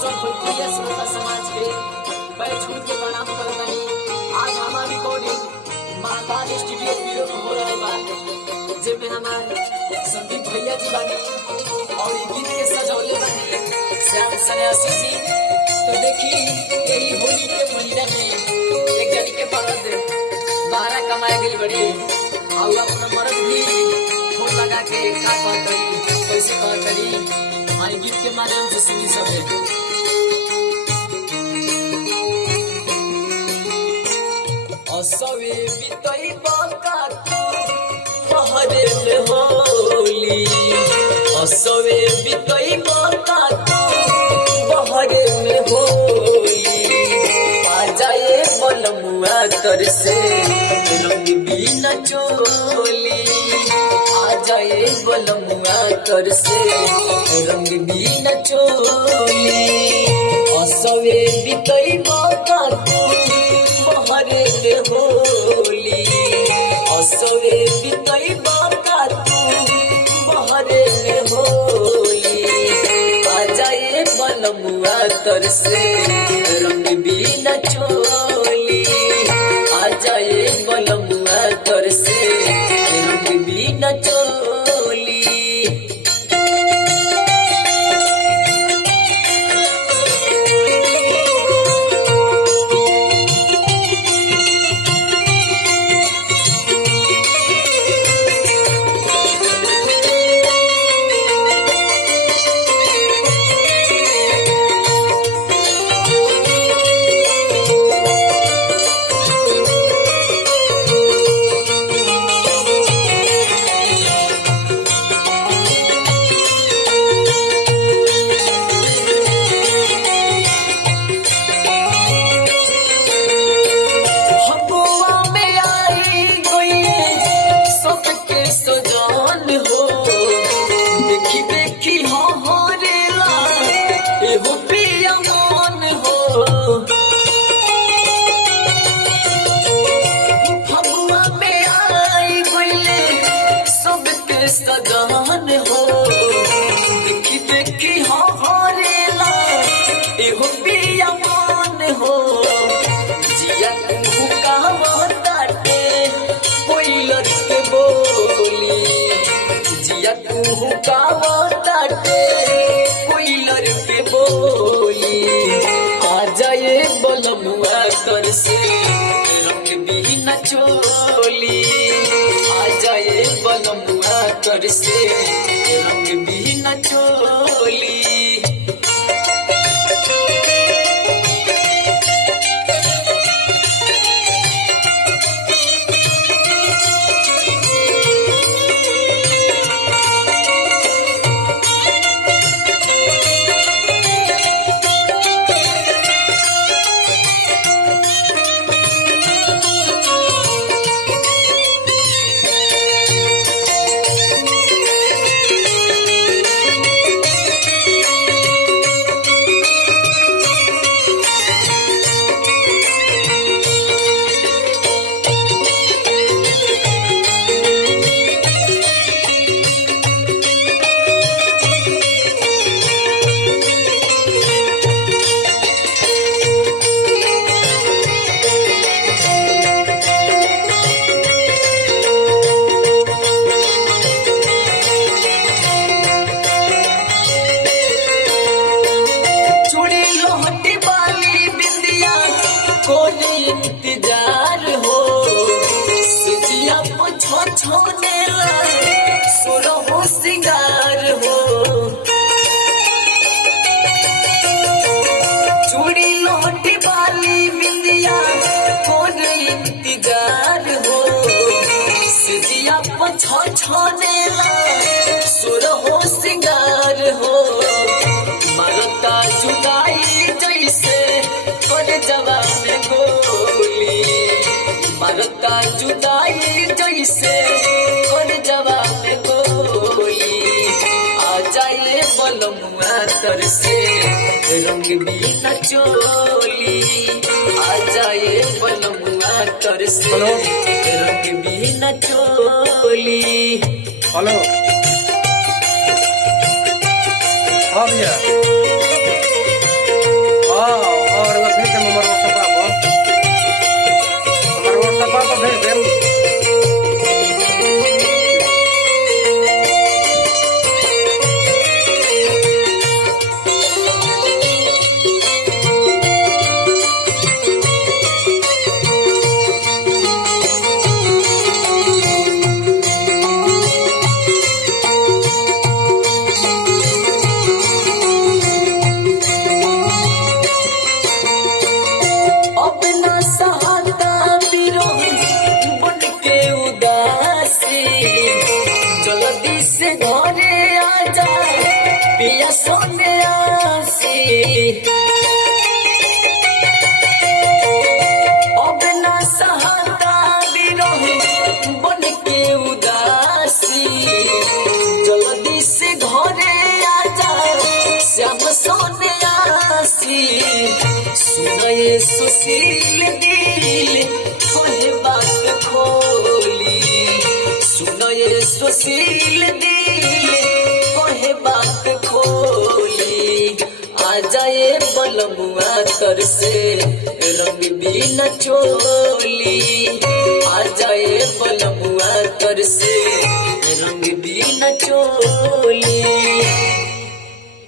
सब भोजपुरिया श्रोता समाज के पैर छू के प्रणाम करतानी। आज हमार रिकॉर्डिंग महाकाल स्टूडियो पीरो हो रहा बा, जेमे हमारे संदीप भैया जी बानी और ये गीत के सजौले बानी श्याम सन्यासी जी। तो देखी यही होली के महीना में एक जनी के मर्द बाहर कमाए गई बड़ी और अपना मर्द भी फोन लगा के का करी कैसे करी हमारे गीत के माध्यम से सुनी सब असवे बितई बाका पहरे में होली, असवे बितई बाका पहरे में होली। आ जाए बलमुआ तर से रंग बिना चोली, आ जाए बलमुआ तर से रंग बिना चोली। असवे बितई बाका पहरे में होली, असवे बितई बाका पहरे में होली। आ जाए बलमुआ तर से रंग बिना चोली, आ जाए बलमुआ तर से रंग बिना चोली। सजन हो देखी देखी हरेला एहो पिया मन हो। जिया तू कहताटे कोइलर के बोली, जिया तू कहताटे कोइलर के बोली। आ जाए बलमुआ तर से रंग बिना चोली, आ जाए बलमुआ तर से रंग बिना चोली। इंतजार हो सजिया पछो छोने सुरो हो सिंगार हो। चूड़ी लोटी बाली बिंदिया कौन इंतजार हो सजिया पछो छोने सुरो हो सिंगार हो। मरता जुदाई जैसे पर जवान गोली, मरता जुदाई जैसे पर जवान गोली। आ जाए बलमुआ तर से रंग बिना चोली, आ जाए बलमुआ तर से रंग बिना चोली। हेलो हाँ भैया या सोने आसी अब ना सहता विरह बन के उदासी जल्दी से घरे आजा श्याम सोने आसी सुनाए सुशील दिल कहे बात खोली सुनाए सुशील दिल कहे बात खोली आ जाए बलमुआ तर से रंग भी न चोली।